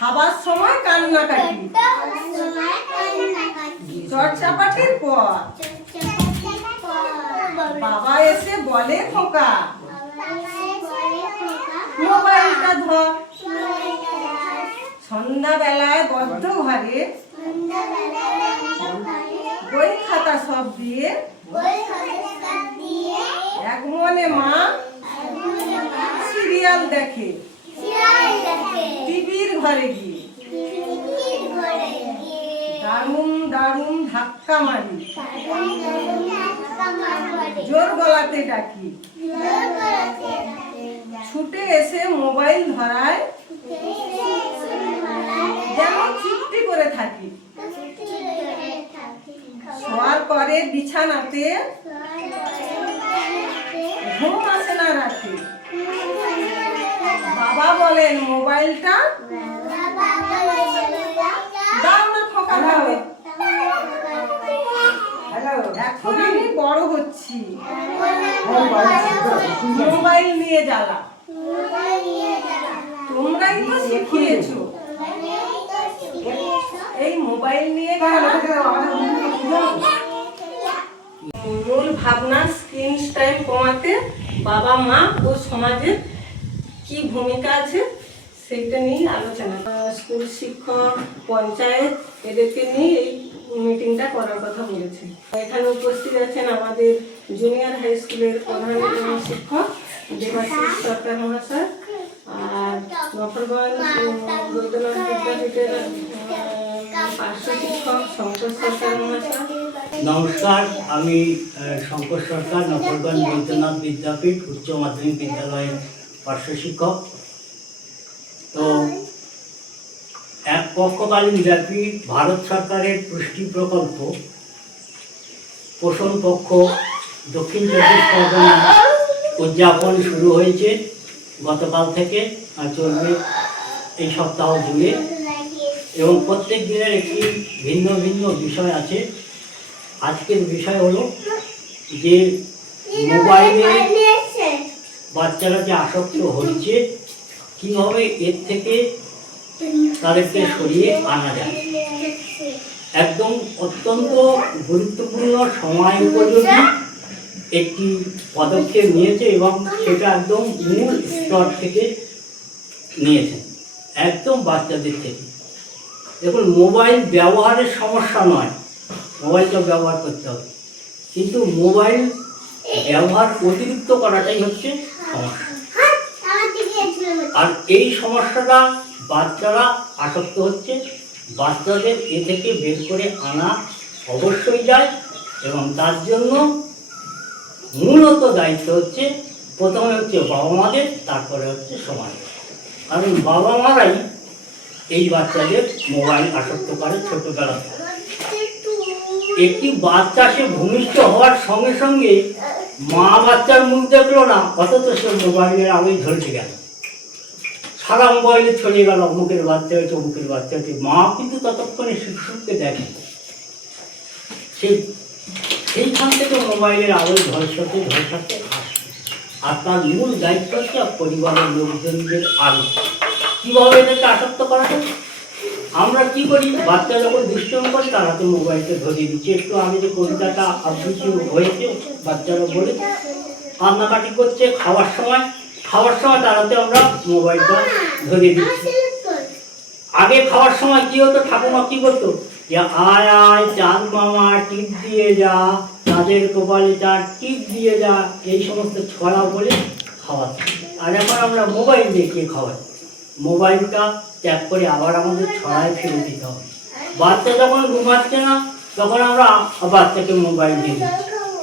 খাবার সময় কান্নাকাটি, চর্চাপাটির পর বাবা এসে বলে খোকা মোবাইলটা ধর। সন্ধ্যাবেলায় বদ্ধ ঘরে বই খাতা সব দিয়ে এক মনে মা সিরিয়াল দেখে টিভির ঘরে গিয়ে। দারুণ দারুণ ধাক্কা মারি, জোর গলাতে ডাকি, ছুটে এসে মোবাইল ধরায় যেমন চুপটি করে থাকি। শোয়ার পরে বিছানাতে ঘুম আসে না রাতে। বাবা বলেন মোবাইলটা দাও না খোকা ভাবে। এখন আমি বড় হচ্ছি, মোবাইল নিয়ে জ্বালা তোমরাই তো শিখিয়েছো। এই মোবাইল নিয়ে মূল ভাবনা স্ক্রিন টাইম কমাতে বাবা মা ও সমাজের কি ভূমিকা আছে সেটা নিয়ে আলোচনা। স্কুল শিক্ষক, পঞ্চায়েত এদেরকে নিয়ে এই মিটিংটা করার কথা বলেছে। এখানে উপস্থিত আছেন আমাদের জুনিয়র হাই স্কুলের প্রধান শিক্ষক দেবাশিস সরকার মহাশয়, আর নফরগঞ্জ বৈদ্যনাথ বিদ্যাপীঠের পার্শ্ব শিক্ষক শঙ্কর সরকার মহাশয়। নমস্কার, আমি শঙ্কর সরকার, নফরগঞ্জ বৈদ্যনাথ বিদ্যাপীঠ উচ্চ মাধ্যমিক বিদ্যালয়ের পার্শ্ব শিক্ষক। তো এক পক্ষকালীন ব্যাপী ভারত সরকারের পুষ্টি প্রকল্প পোষণ পক্ষ দক্ষিণ চব্বিশ পরগনা উদযাপন শুরু হয়েছে গতকাল থেকে, আর চলবে এই সপ্তাহ জুড়ে। এবং প্রত্যেক দিনের একটি ভিন্ন ভিন্ন বিষয় আছে। আজকের বিষয় হলো যে মোবাইলে বাচ্চারা যে আসক্ত হচ্ছে, কীভাবে এর থেকে তাদেরকে সরিয়ে আনা যায়। একদম অত্যন্ত গুরুত্বপূর্ণ সময় উপযোগী একটি পদক্ষেপ নিয়েছে এবং সেটা একদম মূল স্তর থেকে নিয়েছেন, একদম বাচ্চাদের থেকে। দেখুন, মোবাইল ব্যবহারের সমস্যা নয়, মোবাইলটা ব্যবহার করতে হবে, কিন্তু মোবাইল ব্যবহার অতিরিক্ত করাটাই হচ্ছে সমস্যা। আর এই সমস্যাটা বাচ্চারা আসক্ত হচ্ছে, বাচ্চাদের এ থেকে বের করে আনা অবশ্যই যায়। এবং তার জন্য মূলত দায়িত্ব হচ্ছে, প্রথমে হচ্ছে বাবা মাদের, তারপরে হচ্ছে সমাজের। কারণ বাবা মারাই এই বাচ্চাদের মোবাইল আসক্ত করে ছোটবেলা থেকে। একটি বাচ্চা সে ভূমিষ্ঠ হওয়ার সঙ্গে সঙ্গে মা বাচ্চার মুখ দেখলো না, অথচ সে মোবাইলের আগে ঝলসে গেল, সারা মোবাইলে ছড়িয়ে গেল, অমুকের বাচ্চা হয়েছে, অমুকের বাচ্চা হয়েছে। মা কিন্তু ততক্ষণে শিশুকে দেখে, সেইখান থেকে মোবাইলের আগে ঝলসাতে আসে। আর তার মূল দায়িত্ব হচ্ছে পরিবারের লোকজনদের আগে কীভাবে এটাকে আসক্ত করা যায়। আমরা কি করি, বাচ্চা যখন দুষ্টুমি করি তার হাতে মোবাইলটা ধরিয়ে দিচ্ছি। একটু আগে যে কবিতাটা আবৃত্তি হয়েছে, বাচ্চারা বলে কান্নাকাটি করছে, খাওয়ার সময় তার হাতে আমরা মোবাইলটা ধরিয়ে দিচ্ছি। আগে খাওয়ার সময় কি হতো, ঠাকুমা কি করতো, যে আয় আয় চাঁদ মামা টিপ দিয়ে যা, তাদের কপালে চার টিপ দিয়ে যা, এই সমস্ত ছড়া বলে খাওয়াতো। আর এখন আমরা মোবাইল দেখিয়ে খাওয়াই। মোবাইলটা ত্যাগ করে আবার আমাদের ছড়ায় ফেলে দিতে হবে। বাচ্চা যখন ঘুমাচ্ছে না, তখন আমরা বাচ্চাকে মোবাইল দিই।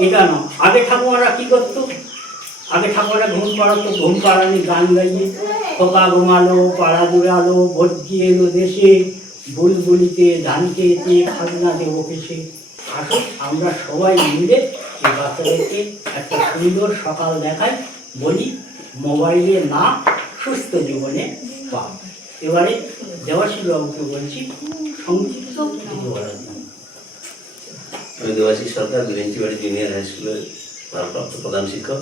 এটা না, আগে ঠাকুমারা কী করতো, আগে ঠাকুমারা ঘুম পাড়াতো, ঘুম পাড়ানি গান গাইয়ে খোকা ঘুমালো, পাড়া জুড়ালো, ভর্তি এলো দেশে, বুলবুলিতে ধান খেয়েছে, খাজনা দেবো কেসে। আসুন আমরা সবাই মিলে এই বাচ্চাদেরকে একটা সুন্দর সকাল দেখাই, বলি মোবাইলে না, সুস্থ জীবনে পা। এবারে দেবাশীষ বাবুকে বলছি সংক্ষিপ্ত কিছু বলার জন্য। আমি দেবাশীষ সরকার, বিরেঞ্চিবাড়ি জুনিয়র হাই স্কুলের ভারপ্রাপ্ত প্রধান শিক্ষক।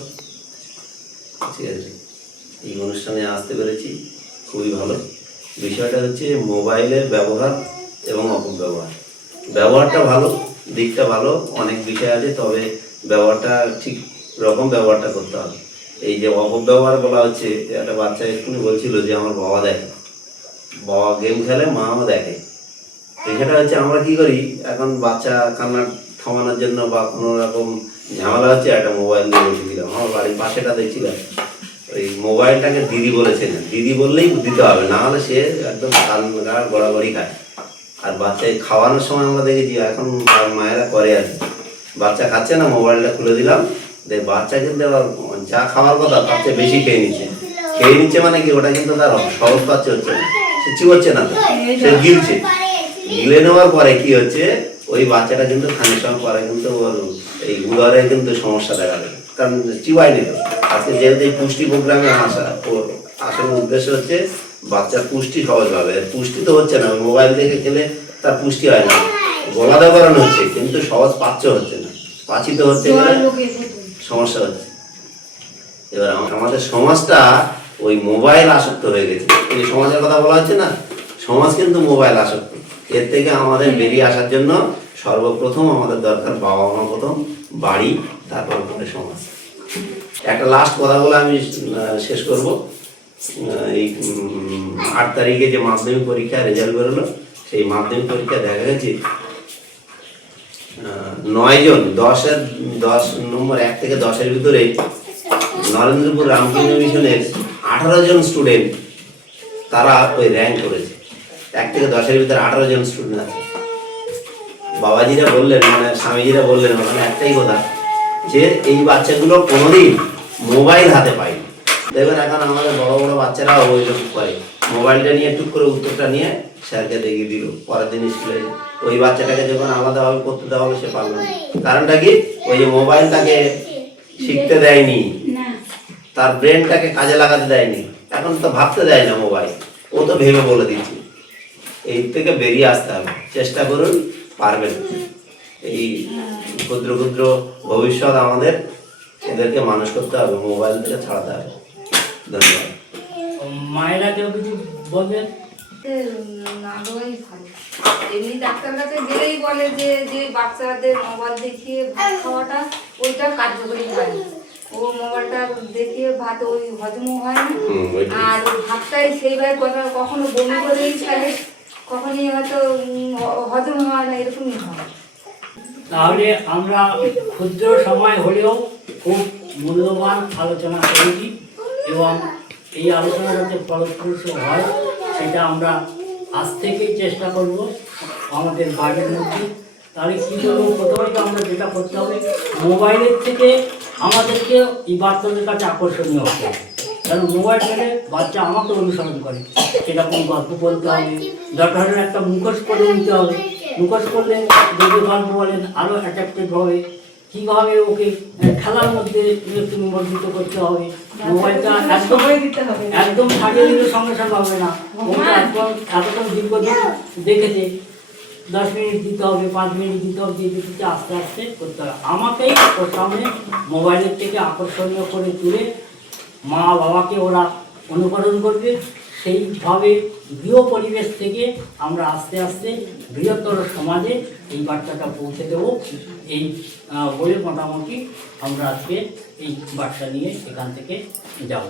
ঠিক আছে, এই অনুষ্ঠানে আসতে পেরেছি, খুবই ভালো। বিষয়টা হচ্ছে মোবাইলের ব্যবহার এবং অপব্যবহার। ব্যবহারটা ভালো, দিকটা ভালো, অনেক বিষয় আছে, তবে ব্যবহারটা ঠিক রকম ব্যবহারটা করতে হবে। এই যে অপব্যবহার বলা হচ্ছে, একটা বাচ্চা এক্ষুনি বলছিল যে আমার বাবা দেখে, বাবা গেম খেলে, মাও দেখে। সেটা হচ্ছে আমরা কি করি, এখন বাচ্চা কান্না থামানোর জন্য বা কোনো রকম ঝামেলা হচ্ছে, একটা মোবাইল দিয়ে বসে দিলাম। আমার বাড়ির পাশেটা দেখছিলাম, ওই মোবাইলটাকে দিদি বলেছে, না দিদি বললেই দিতে হবে, না হলে সে একদম কান গড়াগড়ি খায়। আর বাচ্চাকে খাওয়ানোর সময় আমরা দেখেছি এখন মায়েরা করে আর কি, বাচ্চা খাচ্ছে না, মোবাইলটা খুলে দিলাম, দেখ বাচ্চা কিন্তু আবার যা খাওয়ার কথা তার চেয়ে বেশি খেয়ে নিচ্ছে মানে কি, ওটা কিন্তু তার সহজ পাচ্ছে হচ্ছে না, সে চিবোচ্ছে না, সে গিলছে। গিলে নেওয়ার পরে কি হচ্ছে, ওই বাচ্চাটা কিন্তু খানিক সময় পরে কিন্তু ওর এই গুলারে কিন্তু সমস্যা দেখা দেবে, কারণ চিবাই নিল। আজকে যেহেতু এই পুষ্টি প্রোগ্রামে আসল উদ্দেশ্য হচ্ছে বাচ্চার পুষ্টি সহজ হবে। পুষ্টি তো হচ্ছে না, মোবাইল দেখে খেলে তার পুষ্টি হয় না, গলা দেওয়ানো হচ্ছে কিন্তু সহজ পাচ্য হচ্ছে না, পাচিত হচ্ছে না, সমস্যা হচ্ছে। এবার আমাদের সমাজটা ওই মোবাইল আসক্ত হয়ে গেছে। এই সমাজের কথা বলা হচ্ছে না, সমাজ কিন্তু মোবাইল আসক্ত। এর থেকে আমাদের বেরিয়ে আসার জন্য সর্বপ্রথম আমাদের দরকার বাবা মা প্রথম, বাড়ি, তারপর করে সমাজ। একটা লাস্ট কথা বলে আমি শেষ করব। এই 8 তারিখে যে মাধ্যমিক পরীক্ষা রেজাল্ট বেরোলো, সেই মাধ্যমিক পরীক্ষা দেখা গেছে 9 জন 10 নম্বর 1 থেকে 10-এর ভিতরে নরেন্দ্রপুর রামকৃষ্ণ মিশনের 18 জন স্টুডেন্ট তারা ওই র্যাঙ্ক করেছে। 1 থেকে 10-এর ভিতরে 18 জন স্টুডেন্ট আছে। বাবাজিরা বললেন, মানে স্বামীজিরা বললেন ওখানে একটাই কথা, যে এই বাচ্চাগুলো কোনোদিন মোবাইল হাতে পায়নি। দেখবেন এখন আমাদের বড় বড় বাচ্চারা ওই রকম করে, মোবাইলটা নিয়ে টুক করে উত্তরটা নিয়ে স্যারকে দেখিয়ে দিল, পরের দিন স্কুলে ওই বাচ্চাটাকে যখন আলাদাভাবে করতে দেওয়া হবে সে পারবে না। কারণটা কি, ওই যে মোবাইলটাকে শিখতে দেয়নি, তার ব্রেনটাকে কাজে লাগাতে দেয়নি, এখন তো ভাবতে দেয় না মোবাইল, ও তো ভেবে বলে দিচ্ছে। এই থেকে বেরিয়ে আসতে হবে, চেষ্টা করুন, পারবেন। এই ক্ষুদ্র ক্ষুদ্র ভবিষ্যৎ আমাদের, এদেরকে মানুষ করতে হবে, মোবাইল থেকে ছাড়াতে হবে। ধন্যবাদ। মায়েরা কেউ কিছু বলবেন? না দেওয়াই ভালো। এমনি ডাক্তার কাছে গেলেই বলে যে যে বাচ্চাদের মোবাইল দেখিয়ে ভাত খাওয়াটা ওইটা কার্যকরী হয় না। ও মোবাইলটা দেখিয়ে ভাত ওই হজমও হয় না, আর ওই ভাতটাই সেইভাবে কখনো বমি করেই ছাড়ে, কখনই হয়তো হজম হয় না, এরকমই হয়। তাহলে আমরা ক্ষুদ্র সময় হলেও খুব মূল্যবান আলোচনা করেছি, এবং এই আলোচনা যাতে ফলপ্রসূ হয় সেটা আমরা আজ থেকেই চেষ্টা করব আমাদের বাড়ির মধ্যে। তাহলে কী করবো, প্রথমে তো আমরা যেটা করতে হবে, মোবাইলের থেকে আমাদেরকে এই বাচ্চাদের কাছে আকর্ষণীয় হতে হবে। কারণ মোবাইল থেকে বাচ্চা আমাকে অনুসরণ করে, সেরকম গল্প বলতে হবে, দরকার হলে একটা মুখোশ করে নিতে হবে। মুখোশ করলে যদি গল্প বলেন আরও অ্যাট্রাক্টিভ হবে। কীভাবে ওকে খেলার মধ্যে একটু নিমজ্জিত করতে হবে। মোবাইলটা একদম ছাড়িয়ে দিলে সঙ্গে সঙ্গে হবে না, ওটা একদম এতক্ষণ দীর্ঘদিন দেখেছে, 10 মিনিট দিতে হবে, 5 মিনিট দিতে হবে, দিয়ে দিতে আস্তে আস্তে করতে হবে। আমাকেই ওর সামনে মোবাইলের থেকে আকর্ষণীয় করে তুলে মা বাবাকে ওরা অনুকরণ করবে। সেইভাবে গৃহ পরিবেশ থেকে আমরা আস্তে আস্তে বৃহত্তর সমাজে এই বার্তাটা পৌঁছে দেবো। এই বলে মোটামুটি আমরা আজকে এই বার্তা নিয়ে এখান থেকে যাব।